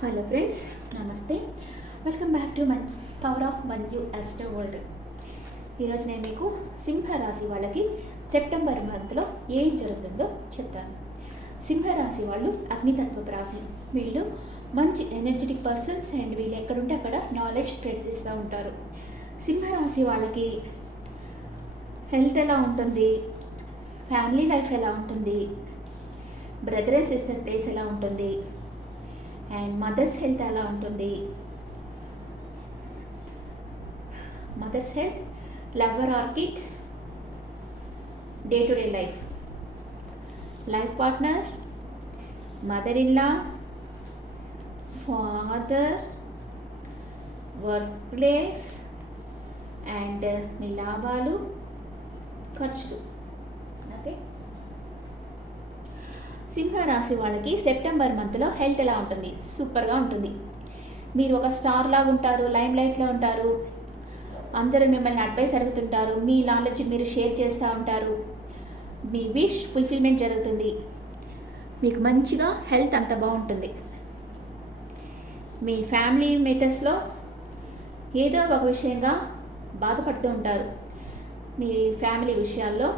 Hello friends, నమస్తే. Welcome back to my power of Manju astro world. ఈరోజు నేను మీకు సింహరాశి వాళ్ళకి సెప్టెంబర్ మంత్లో ఏం జరుగుతుందో చెప్తాను. సింహరాశి వాళ్ళు అగ్నితత్వపు రాశి. వీళ్ళు మంచి ఎనర్జెటిక్ పర్సన్స్ అండ్ వీళ్ళు ఎక్కడుంటే అక్కడ నాలెడ్జ్ స్ప్రెడ్ చేస్తూ ఉంటారు. సింహరాశి వాళ్ళకి హెల్త్ ఎలా ఉంటుంది, ఫ్యామిలీ లైఫ్ ఎలా ఉంటుంది, బ్రదర్ అండ్ సిస్టర్ ప్లేస్ ఎలా ఉంటుంది, అండ్ మదర్స్ హెల్త్ ఎలా ఉంటుంది, మదర్స్ హెల్త్, లవర్ ఆర్కిడ్, day to day life, life partner, mother in law, father, work place and మీ లాభాలు, ఖర్చులు. ఓకే, సింహరాశి వాళ్ళకి సెప్టెంబర్ మంత్లో హెల్త్ ఎలా ఉంటుంది? సూపర్గా ఉంటుంది. మీరు ఒక స్టార్ లాగా ఉంటారు, లైమ్ లైట్లో ఉంటారు, అందరూ మిమ్మల్ని అడ్వైస్ అడుగుతుంటారు, మీ నాలెడ్జ్ మీరు షేర్ చేస్తూ ఉంటారు, మీ విష్ ఫుల్ఫిల్మెంట్ జరుగుతుంది, మీకు మంచిగా హెల్త్ అంత బాగుంటుంది. మీ ఫ్యామిలీ మేటర్స్లో ఏదో ఒక విషయంగా బాధపడుతూ ఉంటారు, మీ ఫ్యామిలీ విషయాల్లో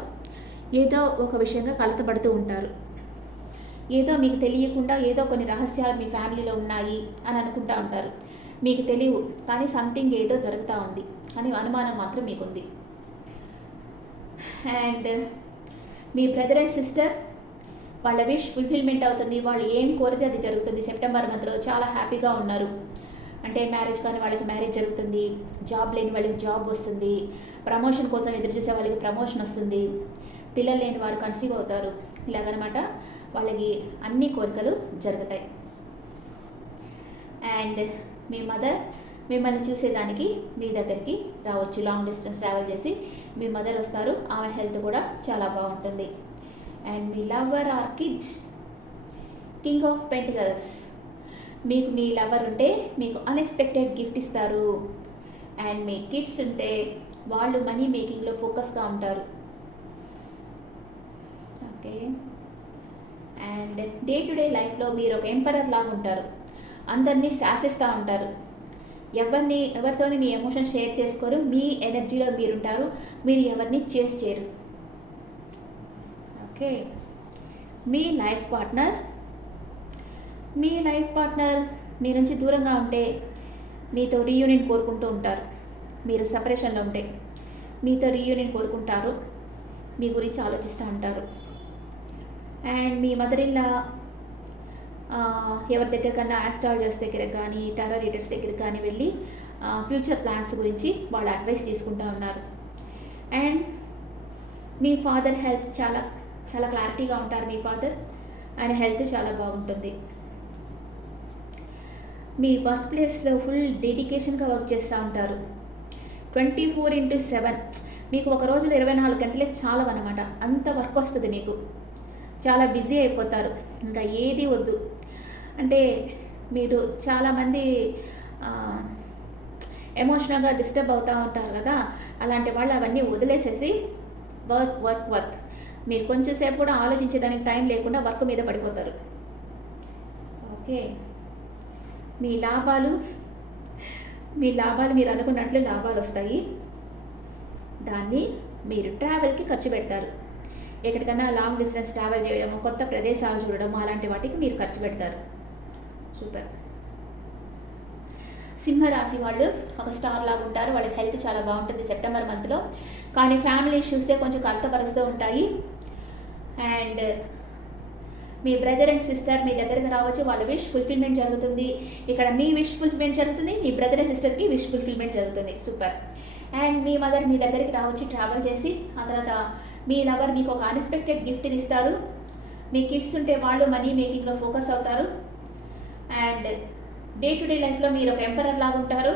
ఏదో ఒక విషయంగా కలతపడుతూ ఉంటారు. ఏదో మీకు తెలియకుండా ఏదో కొన్ని రహస్యాలు మీ ఫ్యామిలీలో ఉన్నాయి అని అనుకుంటూ ఉంటారు. మీకు తెలియవు కానీ సంథింగ్ ఏదో జరుగుతూ ఉంది అని అనుమానం మాత్రం మీకుంది. అండ్ మీ బ్రదర్ అండ్ సిస్టర్ వాళ్ళ విష్ ఫుల్ఫిల్మెంట్ అవుతుంది. వాళ్ళు ఏం కోరితే అది జరుగుతుంది. సెప్టెంబర్ మంత్లో చాలా హ్యాపీగా ఉన్నారు. అంటే మ్యారేజ్ కానీ వాళ్ళకి మ్యారేజ్ జరుగుతుంది, జాబ్ లేని వాళ్ళకి జాబ్ వస్తుంది, ప్రమోషన్ కోసం ఎదురు చూసే వాళ్ళకి ప్రమోషన్ వస్తుంది, పిల్లలు లేని వారు కన్సీవ్ అవుతారు. ఇలాగనమాట వాళ్ళకి అన్ని కోరికలు జరుగుతాయి. అండ్ మీ మదర్ మిమ్మల్ని చూసేదానికి మీ దగ్గరికి రావచ్చు. లాంగ్ డిస్టెన్స్ ట్రావెల్ చేసి మీ మదర్ వస్తారు. ఆమె హెల్త్ కూడా చాలా బాగుంటుంది. And me lover orchid, king of pentacles. మీకు మీ లవర్ ఉంటే మీకు అన్ఎక్స్పెక్టెడ్ గిఫ్ట్ ఇస్తారు. అండ్ మీ కిడ్స్ ఉంటే వాళ్ళు మనీ మేకింగ్లో ఫోకస్గా ఉంటారు. Okay, and day to day లైఫ్లో మీరు ఒక ఎంపరర్ లాగా ఉంటారు. అందరినీ శాసిస్తూ ఉంటారు. ఎవరితోని మీ ఎమోషన్ షేర్ చేసుకోరు. మీ ఎనర్జీలో మీరు ఉంటారు. మీరు ఎవరిని చేస్ చేయరు. ఓకే, మీ లైఫ్ పార్ట్నర్ మీ నుంచి దూరంగా ఉంటే మీతో రీయూనియన్ కోరుకుంటూ ఉంటారు. మీరు సపరేషన్లో ఉంటే మీతో రీయూనియన్ కోరుకుంటారు, మీ గురించి ఆలోచిస్తూ ఉంటారు. అండ్ మీ మదర్ ఇల్లా ఎవరి దగ్గర కన్నా ఆస్ట్రాలజర్స్ దగ్గర కానీ టారో రీడర్స్ దగ్గర కానీ వెళ్ళి ఫ్యూచర్ ప్లాన్స్ గురించి వాళ్ళ అడ్వైస్ తీసుకుంటూ ఉన్నారు. అండ్ మీ ఫాదర్ హెల్త్ చాలా చాలా క్లారిటీగా ఉంటారు. మీ ఫాదర్ ఆయన హెల్త్ చాలా బాగుంటుంది. మీ వర్క్ ప్లేస్లో ఫుల్ డెడికేషన్గా వర్క్ చేస్తూ ఉంటారు. 24/7. మీకు ఒక రోజులో 24 గంటలే చాలు అన్నమాట. అంత వర్క్ వస్తుంది మీకు. చాలా బిజీ అయిపోతారు. ఇంకా ఏది వద్దు. అంటే మీరు చాలామంది ఎమోషనల్గా డిస్టర్బ్ అవుతూ ఉంటారు కదా, అలాంటి వాళ్ళు అవన్నీ వదిలేసేసి వర్క్ వర్క్ వర్క్. మీరు కొంచెంసేపు కూడా ఆలోచించేదానికి టైం లేకుండా వర్క్ మీద పడిపోతారు. ఓకే, మీ లాభాలు మీరు అనుకున్నట్లు లాభాలు వస్తాయి. దాన్ని మీరు ట్రావెల్కి ఖర్చు పెడతారు. ఎక్కడికైనా లాంగ్ డిస్టెన్స్ ట్రావెల్ చేయడము, కొత్త ప్రదేశాలు చూడడము, అలాంటి వాటికి మీరు ఖర్చు పెడతారు. సూపర్. సింహరాశి వాళ్ళు ఒక స్టార్ లాగా ఉంటారు. వాళ్ళకి హెల్త్ చాలా బాగుంటుంది సెప్టెంబర్ మంత్లో. కానీ ఫ్యామిలీ ఇష్యూసే కొంచెం కలతపరుస్తూ ఉంటాయి. అండ్ మీ బ్రదర్ అండ్ సిస్టర్ మీ దగ్గరికి రావచ్చు. వాళ్ళ విష్ ఫుల్ఫిల్మెంట్ జరుగుతుంది. ఇక్కడ మీ విష్ ఫుల్ఫిల్మెంట్ జరుగుతుంది, మీ బ్రదర్ అండ్ సిస్టర్కి విష్ ఫుల్ఫిల్మెంట్ జరుగుతుంది. సూపర్. అండ్ మీ మదర్ మీ దగ్గరికి రావచ్చు ట్రావెల్ చేసి. ఆ తర్వాత మీ లవర్ మీకు ఒక అన్ఎక్స్పెక్టెడ్ గిఫ్ట్ని ఇస్తారు. మీ కిడ్స్ ఉంటే వాళ్ళు మనీ మేకింగ్లో ఫోకస్ అవుతారు. అండ్ డే టు డే లైఫ్లో మీరు ఒక ఎంపరర్ లాగా ఉంటారు.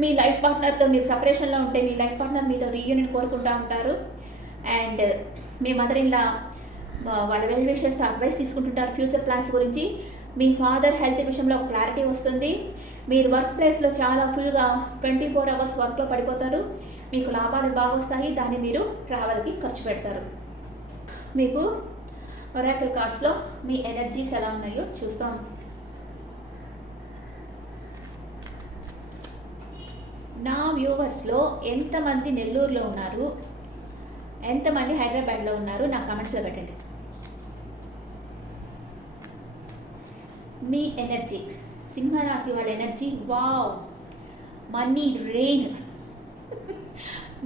మీ లైఫ్ పార్ట్నర్తో మీరు సపరేషన్లో ఉంటే మీ లైఫ్ పార్ట్నర్ మీతో రీయూనియన్ కోరుకుంటూ ఉంటారు. అండ్ మీ మదర్ ఇన్లా వాళ్ళ వెల్ విషర్స్తో అడ్వైస్ తీసుకుంటుంటారు ఫ్యూచర్ ప్లాన్స్ గురించి. మీ ఫాదర్ హెల్త్ విషయంలో ఒక క్లారిటీ వస్తుంది. మీరు వర్క్ ప్లేస్లో చాలా ఫుల్గా 24 అవర్స్ వర్క్లో పడిపోతారు. మీకు లాభాలు బాగా వస్తాయి. దాన్ని మీరు ట్రావెల్కి ఖర్చు పెడతారు. మీకు ఒరాకిల్ కార్డ్స్లో మీ ఎనర్జీస్ ఎలా ఉన్నాయో చూస్తాం. నా వ్యూవర్స్లో ఎంతమంది నెల్లూరులో ఉన్నారు, ఎంతమంది హైదరాబాద్లో ఉన్నారు నాకు కమెంట్స్లో పెట్టండి. మీ ఎనర్జీ, సింహరాశి వాళ్ళ energy, wow, money rain,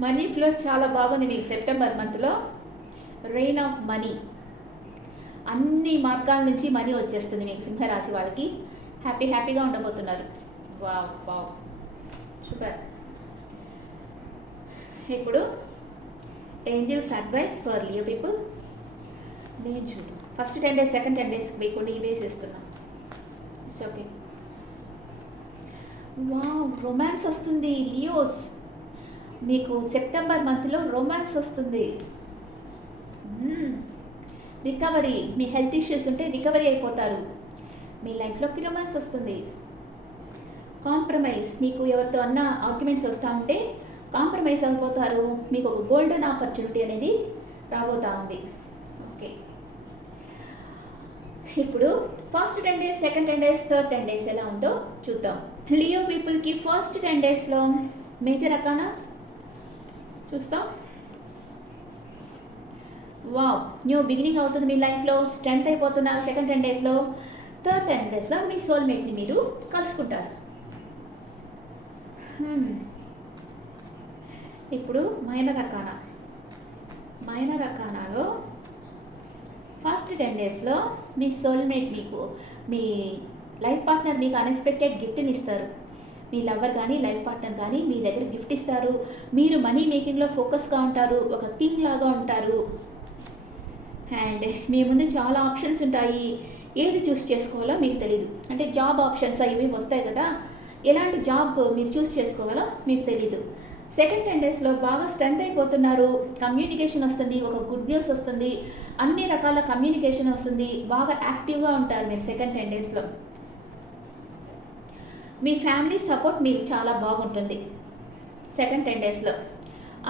money flow చాలా బాగుంది మీకు సెప్టెంబర్ మంత్లో. రెయిన్ ఆఫ్ మనీ, అన్ని మార్గాల నుంచి మనీ వచ్చేస్తుంది మీకు సింహరాశి వాళ్ళకి. హ్యాపీగా ఉండబోతున్నారు. Wow wow, super. ఇప్పుడు angels advice for Leo people. నేను చూడు ఫస్ట్ 10 days, సెకండ్ 10 days వేయకుండా ఇవే చేస్తున్నా. It's okay. వావ్, రొమాన్స్ వస్తుంది లియోస్. మీకు సెప్టెంబర్ మంత్లో రొమాన్స్ వస్తుంది. రికవరీ, మీ హెల్త్ ఇష్యూస్ ఉంటే రికవరీ అయిపోతారు. మీ లైఫ్లోకి రొమాన్స్ వస్తుంది. కాంప్రమైజ్, మీకు ఎవరితో అన్న ఆర్గ్యుమెంట్స్ వస్తూ ఉంటే కాంప్రమైజ్ అయిపోతారు. మీకు ఒక గోల్డెన్ ఆపర్చునిటీ అనేది రాబోతూ ఉంది. ఓకే, ఇప్పుడు first 10 days, second 10 days, third 10 days ఎలా ఉందో చూద్దాం. లియో పీపుల్కి ఫస్ట్ 10 daysలో మేజర్ అకానా చూస్తాం. వావ్, న్యూ బిగినింగ్ అవుతుంది మీ లైఫ్లో. స్ట్రెంత్ అయిపోతున్నారు సెకండ్ 10 daysలో. థర్డ్ 10 daysలో మీ సోల్మేట్ని మీరు కలుసుకుంటారు. ఇప్పుడు మైనర్ అకానాలో ఫస్ట్ 10 daysలో మీ సోల్మేట్ మీకు, మీ లైఫ్ పార్ట్నర్ మీకు అన్ఎక్స్పెక్టెడ్ గిఫ్ట్ని ఇస్తారు. మీ లవర్ కానీ లైఫ్ పార్ట్నర్ కానీ మీ దగ్గర గిఫ్ట్ ఇస్తారు. మీరు మనీ మేకింగ్లో ఫోకస్గా ఉంటారు, ఒక కింగ్ లాగా ఉంటారు. అండ్ మీ ముందు చాలా ఆప్షన్స్ ఉంటాయి. ఏది చూస్ చేసుకోవాలో మీకు తెలియదు. అంటే జాబ్ ఆప్షన్స్ ఇవి వస్తాయి కదా, ఎలాంటి జాబ్ మీరు చూస్ చేసుకోవాలో మీకు తెలీదు. సెకండ్ 10 daysలో బాగా స్ట్రెంత్ అయిపోతున్నారు. కమ్యూనికేషన్ వస్తుంది, ఒక గుడ్ న్యూస్ వస్తుంది, అన్ని రకాల కమ్యూనికేషన్ వస్తుంది. బాగా యాక్టివ్గా ఉంటారు మీరు సెకండ్ 10 daysలో. మీ ఫ్యామిలీ సపోర్ట్ మీకు చాలా బాగుంటుంది సెకండ్ 10 daysలో.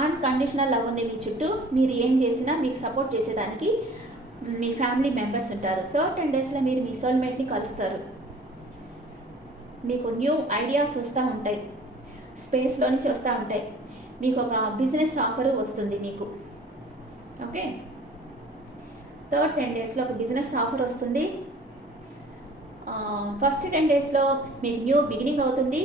అన్కండిషనల్ లవ్ ఉంది మీ చుట్టూ. మీరు ఏం చేసినా మీకు సపోర్ట్ చేసేదానికి మీ ఫ్యామిలీ మెంబర్స్ ఉంటారు. థర్డ్ 10 daysలో మీరు మీ సోల్మేట్ని కలుస్తారు. మీకు న్యూ ఐడియాస్ వస్తూ ఉంటాయి, స్పేస్లో నుంచి వస్తూ ఉంటాయి. మీకు ఒక బిజినెస్ ఆఫర్ వస్తుంది మీకు. ఓకే, థర్డ్ 10 daysలో ఒక బిజినెస్ ఆఫర్ వస్తుంది. ఫస్ట్ 10 daysలో మీకు న్యూ బిగినింగ్ అవుతుంది.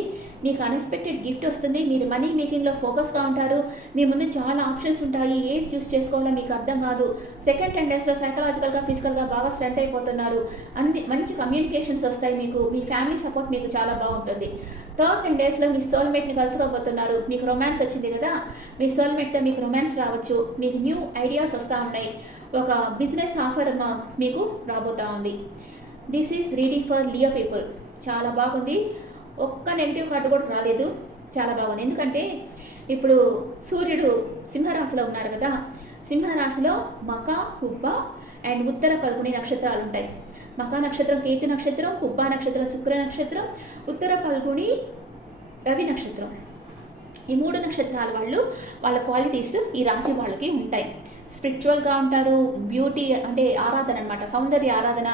మీకు అన్ఎక్స్పెక్టెడ్ గిఫ్ట్ వస్తుంది. మీరు మనీ మేకింగ్లో ఫోకస్గా ఉంటారు. మీ ముందు చాలా ఆప్షన్స్ ఉంటాయి, ఏది చూస్ చేసుకోవాలో మీకు అర్థం కాదు. సెకండ్ 10 daysలో సైకలాజికల్గా ఫిజికల్గా బాగా స్ట్రెంత్ అయిపోతున్నారు. అన్ని మంచి కమ్యూనికేషన్స్ వస్తాయి మీకు. మీ ఫ్యామిలీ సపోర్ట్ మీకు చాలా బాగుంటుంది. థర్డ్ 10 daysలో మీ సోల్మేట్ని కలుసుకోబోతున్నారు. మీకు రొమాన్స్ వచ్చింది కదా, మీ సోల్మేట్తో మీకు రొమాన్స్ రావచ్చు. మీకు న్యూ ఐడియాస్ వస్తూ ఉన్నాయి. ఒక బిజినెస్ ఆఫర్ మీకు రాబోతూ ఉంది. This is reading for Leo people. చాలా బాగుంది. ఒక్క నెగిటివ్ కార్డు కూడా రాలేదు. చాలా బాగుంది. ఎందుకంటే ఇప్పుడు సూర్యుడు సింహరాశిలో ఉన్నారు కదా, సింహరాశిలో మక, హుబ్బ అండ్ ఉత్తర పల్గుని నక్షత్రాలు ఉంటాయి. మక నక్షత్రం కేతు నక్షత్రం, హుబ్బ నక్షత్రం శుక్ర నక్షత్రం, ఉత్తర పల్గుని రవి నక్షత్రం. ఈ 3 నక్షత్రాల వాళ్ళ క్వాలిటీస్ ఈ రాశి వాళ్ళకి ఉంటాయి. స్పిరిచువల్గా ఉంటారు. బ్యూటీ అంటే ఆరాధన అనమాట, సౌందర్య ఆరాధన.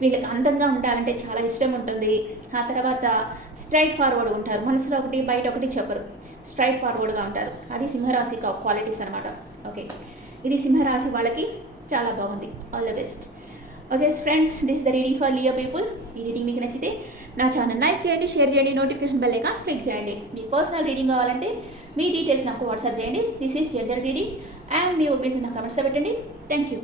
వీళ్ళకి అందంగా ఉండాలంటే చాలా ఇష్టం ఉంటుంది. ఆ తర్వాత స్ట్రైట్ ఫార్వర్డ్ ఉంటారు. మనసులో ఒకటి బయట ఒకటి చెప్పరు, స్ట్రైట్ ఫార్వర్డ్గా ఉంటారు. అది సింహరాశి క్వాలిటీస్ అనమాట. ఓకే, ఇది సింహరాశి వాళ్ళకి చాలా బాగుంది. All the best. Okay friends, this the reading for Leo people. ఈ రీడింగ్ మీకు నచ్చితే నా ఛానల్ లైక్ చేయండి, షేర్ చేయండి, నోటిఫికేషన్ బెల్ ఐకాన్ క్లిక్ చేయండి. మీ పర్సనల్ రీడింగ్ కావాలంటే మీ డీటెయిల్స్ నాకు వాట్సాప్ చేయండి. This is general reading and me opinions నాకు కమెంట్స్లో పెట్టండి. Thank you.